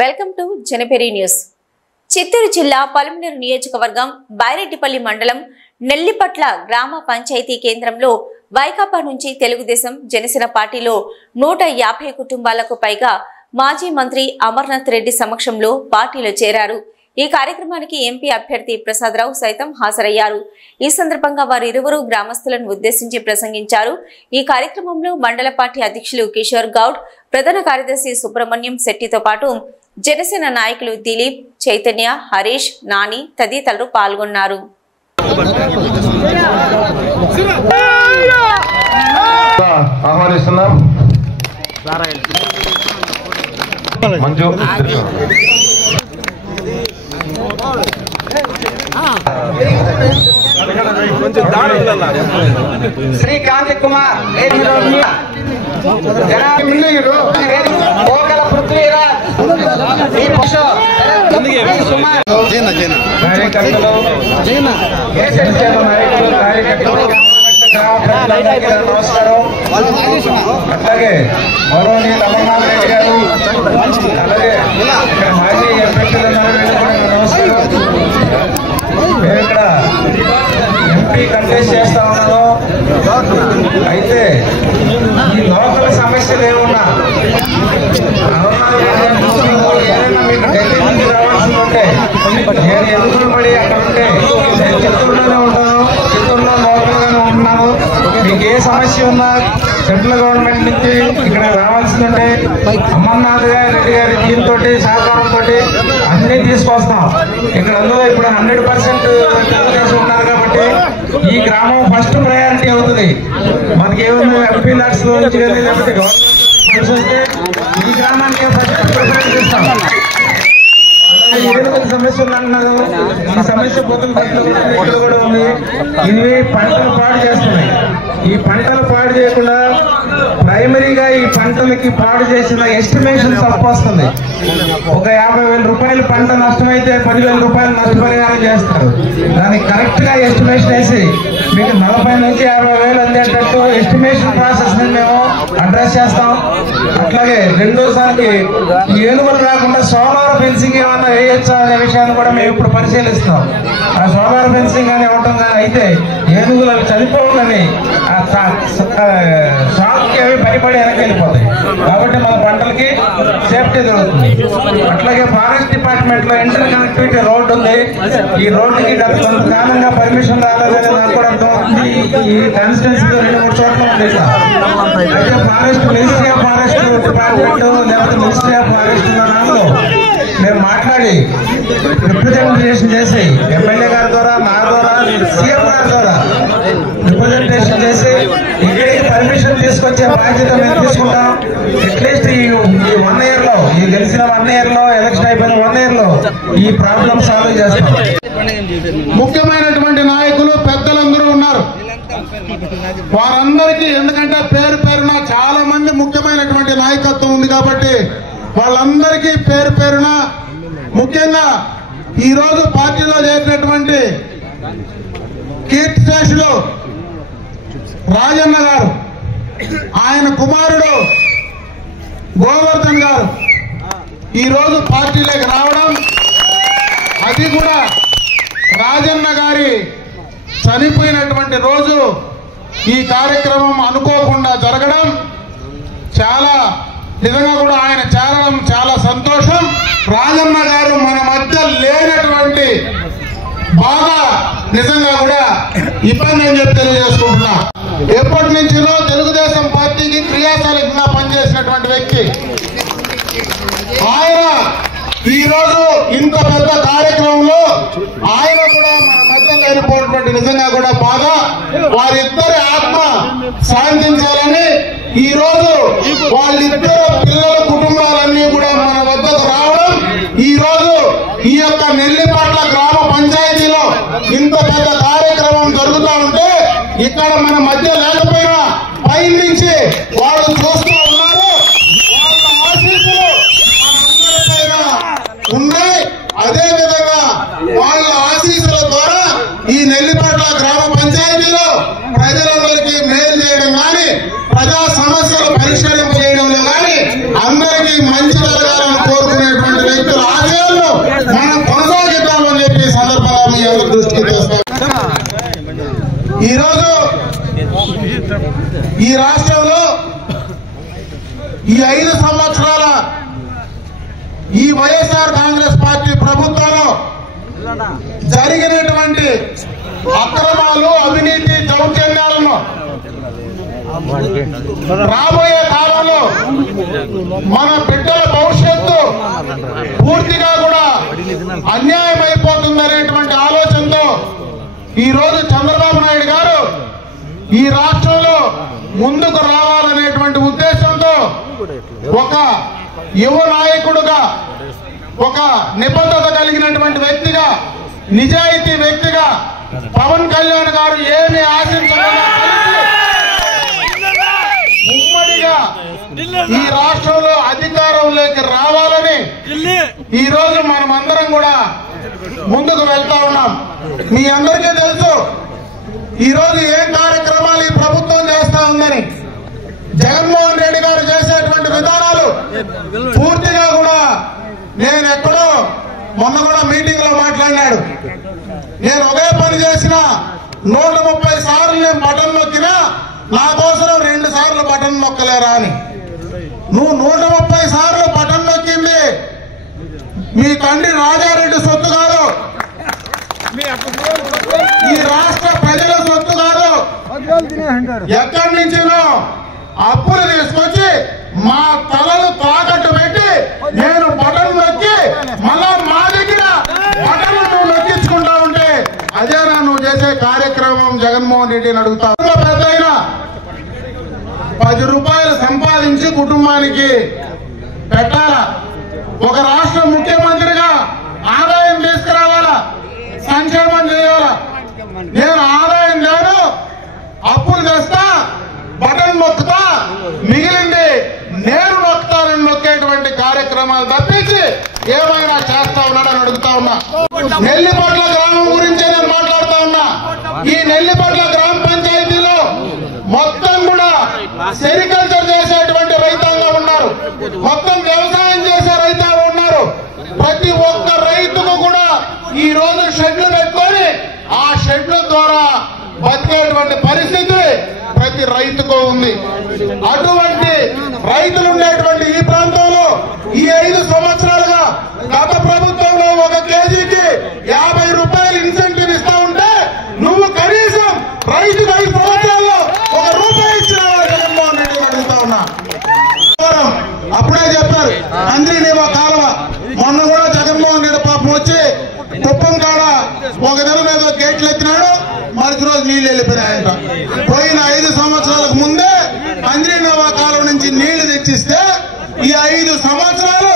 Welcome to జనపేరి news. Chittoor జిల్లా పలమనేరు నియోజకవర్గం బైరెడ్డిపల్లి మండలం నెల్లిపట్ల గ్రామ పంచాయతీ కేంద్రంలో వైకాపా నుంచి తెలుగుదేశం జనసేన పార్టీలో 150 కుటుంబాలకు పైగా మాజీ మంత్రి అమర్నాథ్ రెడ్డి సమక్షంలో పార్టీలో చేరారు. ఈ కార్యక్రమానికి ఎంపీ అభ్యర్థి ప్రసాదరావు సైతం హాజరయ్యారు. ఈ సందర్భంగా వారిరువురు గ్రామస్తులను ఉద్దేశించి ప్రసంగించారు. ఈ కార్యక్రమంలో మండల పార్టీ అధ్యక్షులు కిషోర్ గౌడ్, ప్రధాన కార్యదర్శి సుబ్రహ్మణ్యం శెట్టితో పాటు జనసేన నాయకులు దిలీప్, చైతన్య, హరీష్, నాని తదితరులు పాల్గొన్నారు. श्री कांति कुमार నమస్కారం. అట్లాగే గౌరవనీయ అమర్నాథ్ రెడ్డి గారు, అలాగే మాజీ ఎంపీ నమస్కారం. మేము ఇక్కడ ఎంపీ కంటెస్ట్ చేస్తా ఉన్నాము. అయితే ఈ లోకల్ సమస్యలు ఏమున్నా ఏదైనా మీకు ఢిల్లీ నుంచి రావాల్సి ఉంటే నేను ఎదుగులు పడి అక్కడ ఉంటే నేను చిత్తూరులోనే ఉంటాను, చిత్తూరులో లోకల్గానే ఉంటున్నాను. మీకు ఏ సమస్య ఉన్నా సెంట్రల్ గవర్నమెంట్ నుంచి ఇక్కడ రావాల్సి ఉంటే అమర్నాథ్ రెడ్డి గారి దీంతో సహకారంతో అన్నీ తీసుకొస్తాం. ఇక్కడ అందులో ఇప్పుడు 100% తెలుగుదేశం ఉన్నారు కాబట్టి ఈ గ్రామం ఫస్ట్ ప్రయారిటీ అవుతుంది. మనకి ఏముంది ఎంపీ లాట్స్ నుంచి కానీ లేకపోతే గవర్నమెంట్ వస్తే ఈ గ్రామానికి ఫస్ట్ ప్రిఫరెన్స్ ఇస్తాం. ఏదైనా సమస్య ఉందన్నారు, ఈ సమస్య ఇక్కడ కూడా ఉంది. ఇవి పంటలు పాడు చేస్తున్నాయి. ఈ పంటలు పాడు చేయకుండా ప్రైమరీగా ఈ పంటలకి పాడు చేసిన ఎస్టిమేషన్ తప్పు వస్తుంది. ఒక 50,000 రూపాయలు పంట నష్టమైతే 10,000 రూపాయలు నష్టపరిహారం చేస్తారు. దానికి కరెక్ట్ గా ఎస్టిమేషన్ వేసి మీకు 40 నుంచి 50,000 అందేటట్టు ఎస్టిమేషన్ ప్రాసెస్ ని మేము అడ్రస్ చేస్తాం. అట్లాగే రెండోసారికి ఏనుగులు రాకుండా సోలార్ ఫెన్సింగ్ ఏమన్నా వేయొచ్చా అనే విషయాన్ని కూడా మేము ఇప్పుడు పరిశీలిస్తాం. ఆ సోలార్ ఫెన్సింగ్ అని ఇవ్వటం అయితే ఏనుగులు అవి చనిపోవాలని షాక్కి అవి భయపడి వెనక్కి వెళ్ళిపోతాయి. కాబట్టి మన పంటలకి సేఫ్టీ దొరుకుతుంది. అట్లాగే ఫారెస్ట్ డిపార్ట్మెంట్ లో ఇంటర్ కనెక్టివిటీ రోడ్డు ఉంది. ఈ రోడ్డుకి కొంతకాలంగా పర్మిషన్ రాలేదని నాకు కూడా అర్థమవుతుంది. ఈ కాన్స్టిట్యున్సీలో 2-3 చోట్ల ఉంది. అయితే forest ministry of forest department లేకపోతే మినిస్ట్రీ ఆఫ్ ఫారెస్ట్ నామలో మేము మాట్లాడి రిప్రజెంటేషన్ చేసి ఎమ్మెల్యే గారి ద్వారా, నా ద్వారా, సీఎం గారి ద్వారా రిప్రజెంటేషన్ చేసి ఇక్కడికి పర్మిషన్ తీసుకొచ్చే బాధ్యత మేము తీసుకుంటాం. అట్లీస్ట్ ఈ 1 year లో, ఈ గెలిచిన 1 year లో, ఎలక్షన్ అయిపోయిన 1 year లో ఈ ప్రాబ్లం సాల్వ్ చేస్తాం. ముఖ్యమైనటువంటి నాయకులు పెద్దలందరూ ఉన్నారు. వారందరికీ ఎందుకంటే పేరు పేరున చాలా మంది ముఖ్యమైనటువంటి నాయకత్వం ఉంది కాబట్టి వాళ్ళందరికీ పేరు పేరున, ముఖ్యంగా ఈ రోజు పార్టీలో చేరినటువంటి కీర్తిశేషులు రాజన్న గారు, ఆయన కుమారుడు గోవర్ధన్ గారు ఈ రోజు పార్టీలోకి రావడం, అది కూడా రాజన్న గారి చనిపోయినటువంటి రోజు ఈ కార్యక్రమం అనుకోకుండా జరగడం చాలా, నిజంగా కూడా ఆయన చేరడం చాలా సంతోషం. రాజన్న గారు మన మధ్య లేనటువంటి బాధ నిజంగా కూడా ఇబ్బంది అని చెప్పి తెలియజేసుకుంటున్నా. ఎప్పటి నుంచినో తెలుగుదేశం పార్టీకి క్రియాశీలకంగా పనిచేసినటువంటి వ్యక్తి ఆయన ఈ రోజు ఇంత పెద్ద కార్యక్రమంలో ఆయన కూడా మన మధ్య లేనిపోయినటువంటి నిజంగా కూడా బాధ. వారిద్దరి ఆత్మ శాంతించాలని ఈ రోజు వాళ్ళిద్దరు పిల్లల కుటుంబాలన్నీ కూడా మన వద్దకు రావడం, ఈ రోజు ఈ యొక్క నెల్లిపట్ల గ్రామ పంచాయతీలో ఇంత పెద్ద కార్యక్రమం జరుగుతూ ఉంటే ఇక్కడ మన మధ్య లేకపోయినా పై నుంచి వాళ్ళు చూస్తూ ఉన్నారు. వాళ్ళ ఆశీస్సులు మనందరిపైన ఉన్నాయి. అదే విధంగా వాళ్ళ ఆశీస్సుల ద్వారా ఈ నెల్లిపట్ల గ్రామ పంచాయతీలో ప్రజలందరికీ మేలు చేయడం కానీ, ప్రజా సమస్యలు పరిష్కరింపజేయడంలో కానీ అందరికీ మంచి జరగాలని కోరుకునేటువంటి మీ అందరి దృష్టికి తెస్తాను. ఈరోజు ఈ రాష్ట్రంలో ఈ 5 సంవత్సరాల ఈ వైఎస్ఆర్ కాంగ్రెస్ పార్టీ ప్రభుత్వంలో జరిగినటువంటి అక్రమాలు, అవినీతి, దౌర్జన్యాలను రాబోయే కాలంలో మన బిడ్డల భవిష్యత్తు పూర్తిగా కూడా అన్యాయం అయిపోతుందనేటువంటి ఆలోచనతో ఈ రోజు చంద్రబాబు నాయుడు గారు ఈ రాష్ట్రంలో ముందుకు రావాలనేటువంటి ఉద్దేశంతో ఒక యువ నాయకుడుగా, ఒక నిబద్ధత కలిగినటువంటి వ్యక్తిగా, నిజాయితీ వ్యక్తిగా పవన్ కళ్యాణ్ గారు ఏమి ఆశించకుండా ఉమ్మడిగా ఈ రాష్ట్రంలో అధికారంలోకి రావాలని ఈ రోజు మనమందరం కూడా ముందుకు వెళ్తా ఉన్నాం. మీ అందరికీ తెలుసు ఈ రోజు ఏ కార్యక్రమాలు ఈ ప్రభుత్వం చేస్తా ఉందని. జగన్మోహన్ రెడ్డి గారు చేసేటువంటి విధానాలు పూర్తిగా కూడా నేను ఎక్కడో మొన్న కూడా మీటింగ్ లో మాట్లాడినాడు. నేను ఒకే పని చేసిన 130 సార్లు నేను బటన్ నొక్కినా నా కోసం 2 సార్లు బటన్ నొక్కలేరా అని. నువ్వు 130 సార్లు బటన్ నొక్కింది మీ తండ్రి రాజారెడ్డి సొత్తు కాదు, ఈ రాష్ట్ర ప్రజల సొత్తు కాదు. ఎక్కడి నుంచినో అప్పులు తీసుకొచ్చి మా తలలు తాకట్టు పెట్టి నేను బటన్ నొక్కి మళ్ళా మా దగ్గర బటన్లు నువ్వు నొక్కించుకుంటా ఉంటే అదేనా నువ్వు చేసే కార్యక్రమం? జగన్మోహన్ రెడ్డిని అడుగుతా. పెద్దయినా 10 రూపాయలు సంపాదించి కుటుంబానికి పెట్టాలా? ఒక రాష్ట్ర ముఖ్యమంత్రిగా ఆదాయం తీసుకురావాలా, సంక్షేమం చేయాలా? నేను ఆదాయం లేదు, అప్పులు తెస్తా, బటన్ నొక్కుతా, మిగిలింది నేను నొక్కుతానని నొక్కేటువంటి కార్యక్రమాలు తప్పించి ఏమైనా చేస్తా ఉన్నాడని అడుగుతా ఉన్నా. నెల్లిపట్ల గ్రామం గురించే నేను మాట్లాడుతా ఉన్నా. ఈ నెల్లిపట్ల గ్రామ పంచాయతీలో మొత్తం కూడా సెరికల్చర్ చేసేటువంటి రైతాంగం ఉన్నారు, మొత్తం వ్యవసాయం చేసే రైతాంగం ఉన్నారు. ప్రతి ఒక్క రైతుకు కూడా ఈ రోజు షెడ్లు పెట్టుకొని ఆ షెడ్ల ద్వారా బతికేటువంటి పరిస్థితి ప్రతి రైతుకు ఉంది. అటువంటి రైతులు ఉండేటువంటి ఈ ప్రాంతంలో ఈ 5 సంవత్సరాలుగా గత ప్రభుత్వంలో 1 కేజీకి 50 రూపాయలు ఇన్సెంటివ్ ఇస్తా ఉంటే నువ్వు కనీసం రైతుకు 5 సంవత్సరాల్లో 1 రూపాయి ఇచ్చినావా జగన్మోహన్ రెడ్డి అడుగుతా ఉన్నా. అప్పుడే చెప్పారు అంద్రీనేవా కాలువ. మొన్న కూడా జగన్మోహన్ రెడ్డి పాపం వచ్చి కుప్పం కాడ 1 నెల మీద గేట్లు ఎత్తినాడు, మరుసటి రోజు నీళ్లు వెళ్ళిపోయినాయంట. పోయిన 5 సంవత్సరాలకు ముందే అంద్రీనేవా కాలువ నుంచి నీళ్లు తెచ్చిస్తే ఈ 5 సంవత్సరాలు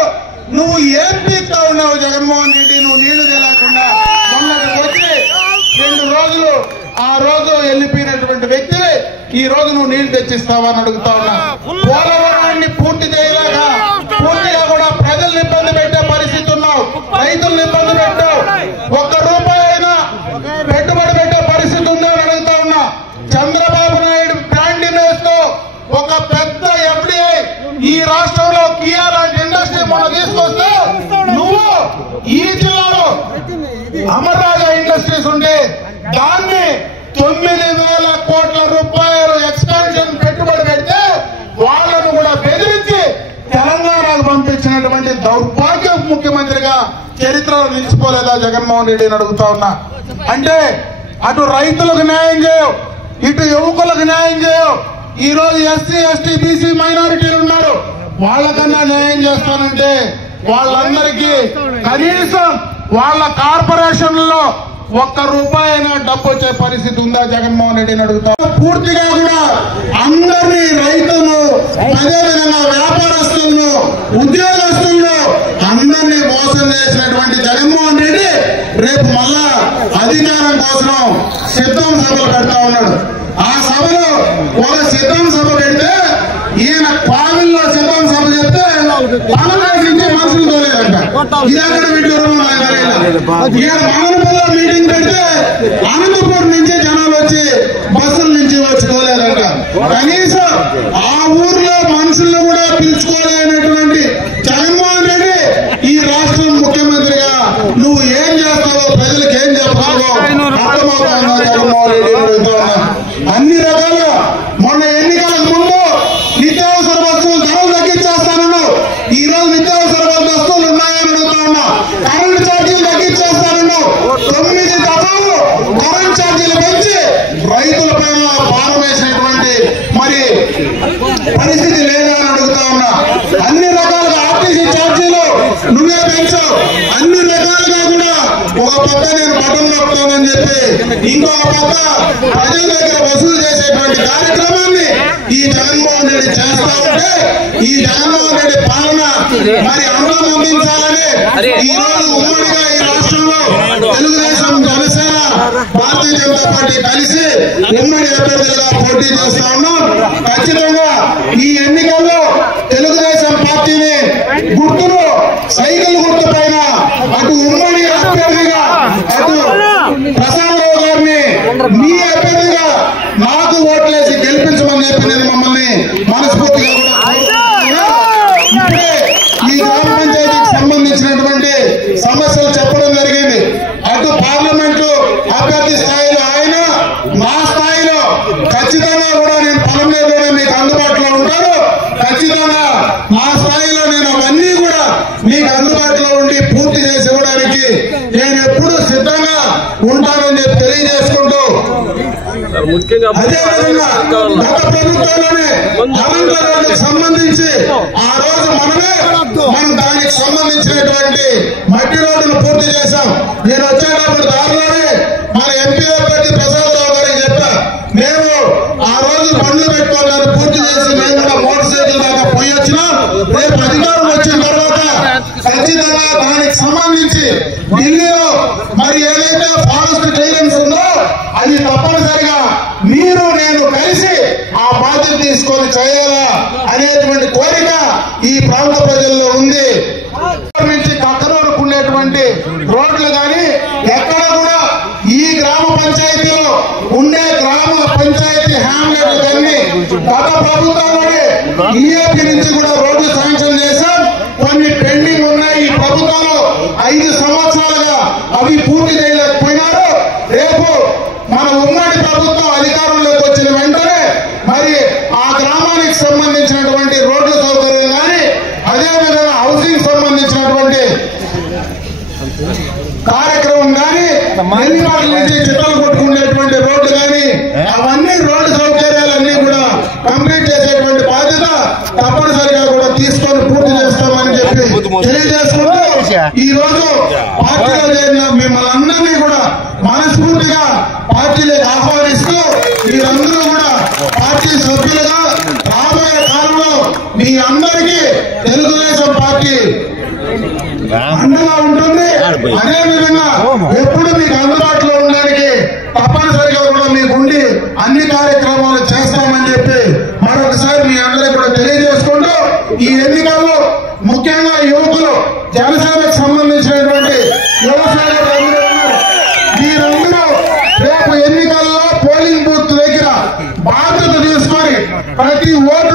నువ్వు ఏం తీస్తా ఉన్నావు జగన్మోహన్ రెడ్డి? నువ్వు నీళ్లు తెలియకుండా మొన్నటికి వచ్చి 2 రోజులు ఆ రోజు వెళ్ళిపోయినటువంటి వ్యక్తి ఈ రోజు నువ్వు నీళ్లు తెచ్చిస్తావని అడుగుతా ఉన్నా. పోలవరాన్ని పూర్తి చేయలేక పూర్తిగా కూడా ప్రజల్ని ఇబ్బంది పెట్టే పరిస్థితి ఉన్నావు, రైతులను ఇబ్బంది పెట్టావు. 1 రూపాయి అయినా పెట్టుబడి పెట్టే పరిస్థితి ఉందా అని అడుగుతా ఉన్నా. చంద్రబాబు నాయుడు బ్రాండ్ ఇమేజ్ తో ఒక పెద్ద FDI ఈ రాష్ట్రంలో కియా లాంటి ఇండస్ట్రీ మనం తీసుకొస్తే నువ్వు ఈ జిల్లాలో అమర్రాజా ఇండస్ట్రీస్ ఉంటే దాన్ని 9,000 కోట్ల రూపాయలు ఎక్స్పాన్షన్ పెట్టుబడి పెడితే వాళ్ళను కూడా బెదిరించి తెలంగాణకు పంపించినటువంటి దౌర్భాగ్య ముఖ్యమంత్రిగా చరిత్రలో నిలిచిపోలేదా జగన్మోహన్ రెడ్డిని అడుగుతా ఉన్నా. అంటే అటు రైతులకు న్యాయం చేయవు, ఇటు యువకులకు న్యాయం చేయవు. ఈ రోజు SC, ST, BC మైనారిటీలు ఉన్నారు, వాళ్ళకన్నా న్యాయం చేస్తానంటే వాళ్ళందరికీ కనీసం వాళ్ళ కార్పొరేషన్లలో 1 రూపాయి అయినా డబ్బు వచ్చే పరిస్థితి ఉందా జగన్మోహన్ రెడ్డిని అడుగుతా. పూర్తిగా కూడా అందరినీ రైతులను, అదేవిధంగా వ్యాపారస్తులను, ఉద్యోగస్తులను అందరినీ మోసం చేసినటువంటి జగన్మోహన్ రెడ్డి రేపు మళ్ళా అధికారం కోసం సిద్ధం సభలు పెడతా ఉన్నాడు. ఆ సభలో ఒక సిద్ధం సభ పెడితే ఈయన పావిల్లో సిద్ధం సభ చెప్తే పాలనాడు నుంచి మనుషులు తోలేదంట. ఇది ఎక్కడ పెట్టారు? ఈయన మామూలుగా మీటింగ్ పెడితే అనంతపురం నుంచి జనాలు వచ్చి బస్సుల నుంచి వచ్చి తోలేదంట. కనీసం ఆ ఊర్లో మనుషులను కూడా పిలుచుకోలేనటువంటి జగన్మోహన్ రెడ్డి ఈ రాష్ట్రం ముఖ్యమంత్రిగా నువ్వు ఏం చేస్తావో ప్రజలకు ఏం చెప్తావో జగన్మోహన్ రెడ్డి అడుగుతా ఉన్నా. అన్ని రకాలుగా మొన్న ఎన్నికలకు ముందు నిత్యావసర వస్తువులు ధరలు తగ్గించేస్తానన్నావు. ఈ రోజు నిత్యావసర వస్తువులు ఉన్నాయని అడుగుతా ఉన్నా. కరెంటు ఛార్జీలు తగ్గించేస్తానన్నావు. 9 దఫాలు కరెంట్ ఛార్జీలు పెంచి రైతుల పైన భారం వేసినటువంటి మరి పరిస్థితి లేదా అని అడుగుతా ఉన్నా. అన్ని రకాలుగా ఆర్టీసీ ఛార్జీలు నువ్వే పెంచావు. అన్ని రకాలుగా కూడా ఒక పక్క నేను బటన్ నొక్కుతానని చెప్పి ఇంకొక పక్క ప్రజల దగ్గర వసూలు చేసేటువంటి కార్యక్రమాన్ని ఈ జగన్మోహన్ రెడ్డి చేస్తా ఉంటే ఈ జగన్మోహన్ రెడ్డి పాలన మరి అందరం అందించాలని ఈ రోజు ఉమ్మడిగా ఈ రాష్ట్రంలో తెలుగుదేశం, జనసేన, భారతీయ జనతా పార్టీ కలిసి ఉమ్మడి అభ్యర్థులుగా పోటీ చేస్తా ఉన్నాం. ఖచ్చితంగా ఈ ఎన్నికల్లో తెలుగుదేశం పార్టీని గుర్తులు సైకిల్ గుర్తు పైన అటు ఉమ్మడి అభ్యర్థిగా అటు ప్రసాదరావు గారిని మీ అభ్యర్థిగా నాకు ఓట్లేసి గెలిపించమని చెప్పి నేను మమ్మల్ని మనస్ఫూర్తిగా కూడా ఇప్పుడే ఈ గ్రామ పంచాయతీకి సంబంధించినటువంటి సమస్యలు చెప్పడం జరిగింది. అటు పార్లమెంటు అభ్యర్థి స్థాయిలో ఆయన, మా స్థాయిలో ఖచ్చితంగా కూడా నేను పొలంలోనే మీకు అందుబాటులో ఉంటాను. ఖచ్చితంగా మా స్థాయిలో నేను అవన్నీ కూడా మీకు అందుబాటులో ఉండి పూర్తి చేసి ఇవ్వడానికి నేను ఎప్పుడూ సిద్ధంగా ఉంటానని చెప్పి తెలియజేసుకుంటూ అదేవిధంగా గత ప్రభుత్వంలోనే అలంకరణకు సంబంధించి ఆ రోజు మనం దానికి సంబంధించినటువంటి మట్టి రోడ్డును పూర్తి చేశాం. నేను వచ్చేటప్పుడు దారిలోనే మన ఎంపీ అభ్యర్థి ప్రసాదరావు గారికి చెప్పా, మేము ఆ రోజు బండ్లు పెట్టుకోవాలి పూర్తి చేసి మేము కూడా మోటార్ సైకిల్ దాకా పోయి వచ్చినాం. రేపు అధికారం వచ్చిన తర్వాత ఖచ్చితంగా దానికి సంబంధించి ఢిల్లీలో మరి ఏదైతే ఫారెస్ట్ క్లియరెన్స్ ఉందో అది తప్పనిసరిగా మీరు నేను కలిసి ఆ బాధ్యత తీసుకొని చేయాలా అనేటువంటి కోరిక ఈ ప్రాంత ప్రజల్లో ఉంది. నుంచి కక్కనూరుకు ఉండేటువంటి రోడ్లు కానీ ఎక్కడ కూడా ఈ గ్రామ పంచాయతీలో ఉండే గ్రామ పంచాయతీ హ్యామ్లెట్లు కానీ గత ప్రభుత్వంలోనే ఈఏపీ నుంచి కూడా రోడ్లు శాంక్షన్ చేశాం. కొన్ని పెండింగ్ ఉన్నాయి. ఈ ప్రభుత్వంలో 5 సంవత్సరాలుగా అవి పూర్తి చేయలేకపోయినారు. రేపు మన ఉమ్మడి ప్రభుత్వం అధికారంలోకి వచ్చిన వెంటనే మరి ఆ గ్రామానికి సంబంధించినటువంటి రోడ్ల సౌకర్యం కానీ అదేవిధంగా హౌసింగ్ సంబంధించినటువంటి కార్యక్రమం కానీ నెల్లిపాటి నుంచి చిత్తలు కొట్టుకునేటువంటి రోడ్లు కానీ అవన్నీ రోడ్డు సౌకర్యాలన్నీ కూడా కంప్లీట్ చేసేటువంటి బాధ్యత తప్పనిసరిగా కూడా తీసుకొని పూర్తి చేస్తామని చెప్పి తెలియజేసుకుంటూ ఈ రోజు పార్టీలో చేరిన మిమ్మల్ని అందరినీ కూడా మనస్ఫూర్తిగా పార్టీలకు ఆహ్వానిస్తూ మీరందరూ కూడా పార్టీ సభ్యులుగా రాబోయే కాలంలో మీ అందరికీ తెలుగుదేశం పార్టీ అండగా ఉంటుంది. అదేవిధంగా ఎప్పుడు మీకు అందుబాటులో ఉండడానికి తప్పనిసరిగా కూడా మీకు ఉండి అన్ని కార్యక్రమాలు చేస్తామని చెప్పి మరొకసారి మీ అందరికీ కూడా తెలియజేసుకుంటూ ఈ ఎన్నికల్లో ముఖ్యంగా యువకులు జనసేనకు సంబంధించినటువంటి యువసేనలు మీరందరూ రేపు ఎన్నికల్లో పోలింగ్ బూత్ దగ్గర బాధ్యత తీసుకొని ప్రతి ఓటు